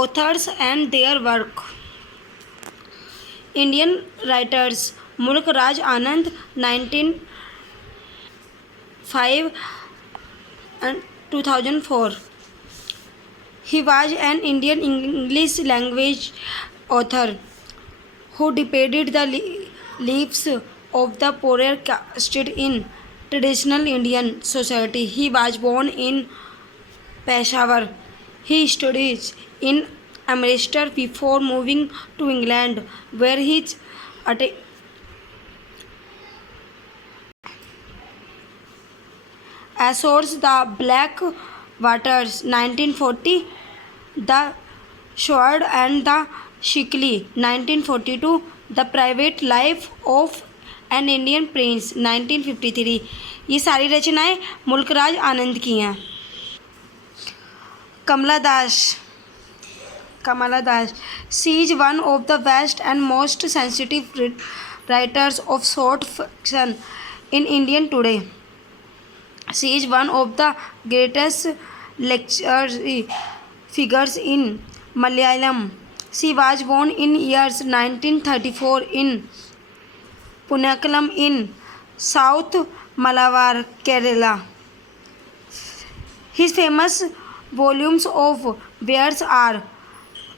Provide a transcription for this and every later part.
Authors and their work. Indian writers. Mulk Raj Anand 1905 and 2004. He was an Indian English language author who depicted the lives of the poorer caste in traditional Indian society. He was born in Peshawar. He studied in Amritsar before moving to England, where he Azores, the Black Waters 1940, the Sword and the Shikli 1942, The Private Life of an Indian Prince 1953. ये सारी रचनाएं मुल्कराज आनंद की हैं. कमला दास. She is one of the best and most sensitive writers of short fiction in India today. She is one of the greatest literary figures in Malayalam. She was born in years 1934 in Punakalam in South Malabar, Kerala. His famous volumes of verse are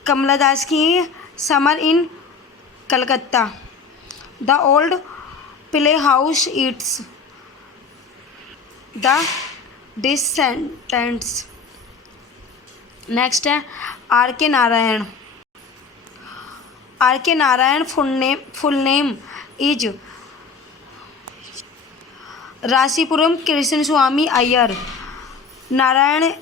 Kamala Das ki Summer in Calcutta, The Old Playhouse Eats, The Descendants. Next है are K Narayan. Are K Narayan full name is Rasipuram Krishna Swami Iyer Narayan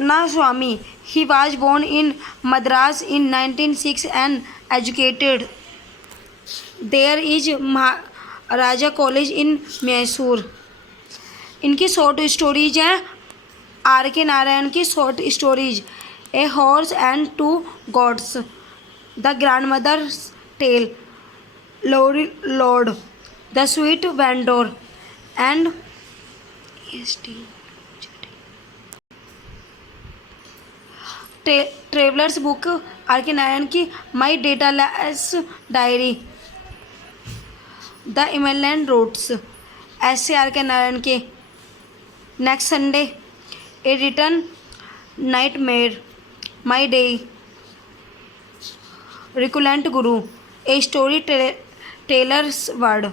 Swami. He was born in Madras in 1906 and educated there is Maharaja College in Mysore. इनकी short stories हैं R K Narayan की short stories a horse and two gods, the grandmother's tale, lord, the sweet vendor and travellers book R K Narayan की, my dateless diary, the emerald routes essays R K Narayan के. Next Sunday a writer's nightmare, my day, reluctant guru, a storyteller's world.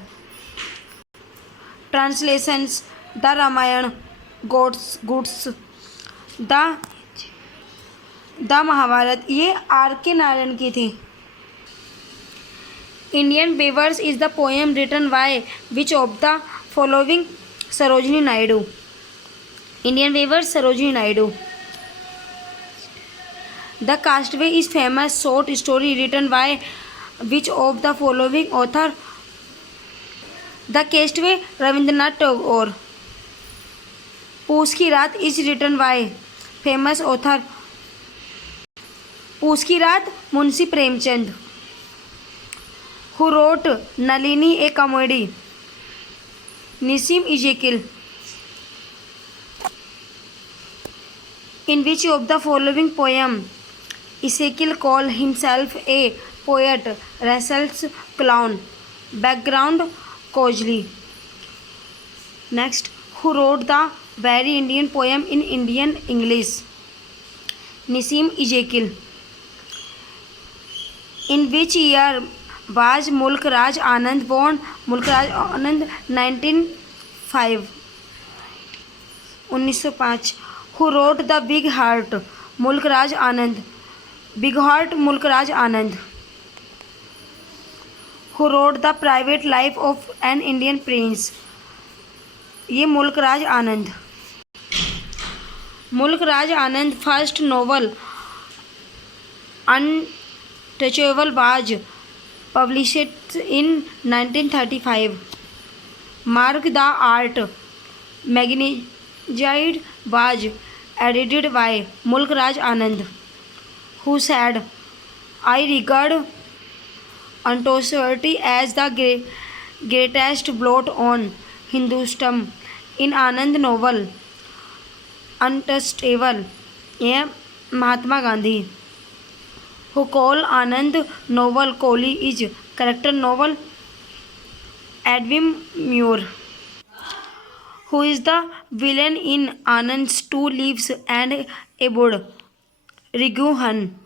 Translations the Ramayana, gods, the Mahabharata. ये R K Narayan की थी. Indian weavers is the poem written by which of the following Sarojini Naidu. Indian weavers Sarojini Naidu. The castaway is famous short story written by which of the following author. The castaway Rabindranath Tagore. Poos ki Raat is written by famous author. Poos ki Raat Munshi Premchand. Who wrote Nalini a comedy, Nissim Ezekiel. In which of the following poem Ezekiel called himself a poet? Russell's Clown. Background Cojley. Next, who wrote the very Indian poem in Indian English? Nisim Ezekiel. In which year was Mulk Raj Anand born? Mulk Raj Anand 1905. 1905. Who wrote the Big Heart? Mulk Raj Anand. Big Heart Mulk Raj Anand. Who wrote the Private Life of an Indian Prince? ये मुल्क Raj Anand. Mulk Raj Anand first novel untouchable was published in 1935. Marg the art magazine was edited by Mulk Raj Anand, who said, I regard Antoswati as the greatest blot on Hindustan. In Anand novel Untouchable. ये Mahatma Gandhi. who call Anand novel Kohli is character novel Edwin Muir. Who is the villain in Anand's Two Leaves and a Bird? Rigu Han.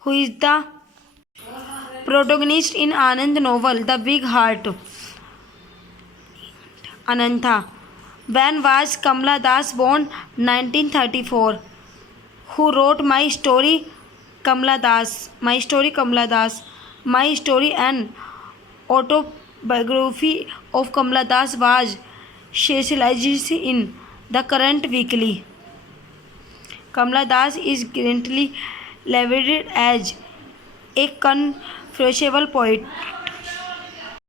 Who is the protagonist in Anand novel The Big Heart? Anantha. When was Kamala Das born? 1934. Who wrote My Story Kamala Das? My Story Kamala Das. My Story, an autobiography of Kamala Das, was serialized in The Current Weekly. Kamala Das is currently labeled as a controversial poet.